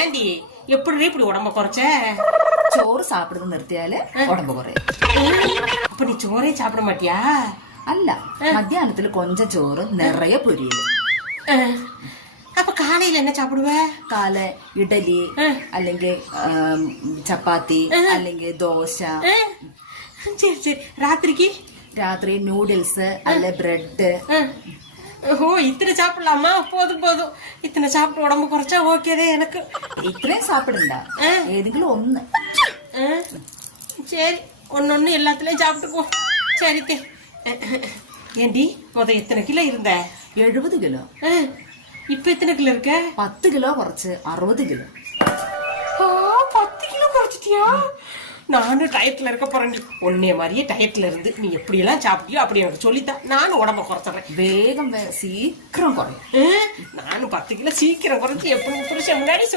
ஏண்டி எப்படி இப்படி உடம்ப குறைச்ச? ചോറ് സാപ്പിടുന്നത് നിർത്തിയാല് ഉടമ്പ് കുറയും. அப்ப நீ சோறே சாப்பிட மாட்டியா? അല്ല, മധ്യാഹ്നത്തില് കൊഞ്ച ചോറ് നിറയെ പൊരിയില്. அப்ப காலையில என்ன சாப்பிடுவ? കാല ഇഡലി അല്ലെങ്കിൽ ചപ്പാത്തി അല്ലെങ്കിൽ ദോശ. சரி சரி. ராத்திரிக்கு? രാത്രി നൂഡിൽസ് അല്ലെ ബ്രെഡ്. ஓ, இத்தனை சாப்பிடலாமா? போதும் போதும். இத்தனை சாப்பிட்டு உடம்பு குறைச்சா ஓகேதே எனக்கு. ഇത്രയും സാപ്പിടണ്ട, ഏതെങ്കിലും ഒന്ന്. சரி, ஒன்னொன்னு எல்லாத்துலயும் சாப்பிட்டுக்கோ. சரித்தே. ஏண்டி முத எத்தனை கிலோ இருந்த? 70 കിലോ. இப்ப எத்தனை கிலோ இருக்க? 10 കിലോ കുറച്ച് 60 കിലോ. 10 கிலோ குறைச்சிட்டியா? நானும் டயட்ல இருக்க போறேன். ஒன்னே மாதிரியே டயட்ல இருந்து நீ எப்படி எல்லாம் சாப்பிட்டியோ அப்படி எனக்கு சொல்லித்தான். நானும் உடம்ப குறைச்சிடறேன். വേഗം സീക്കിരം കുറയും. நானும் 10 கிலோ சீக்கிரம் குறைச்சி எப்படி புருஷன் முன்னாடி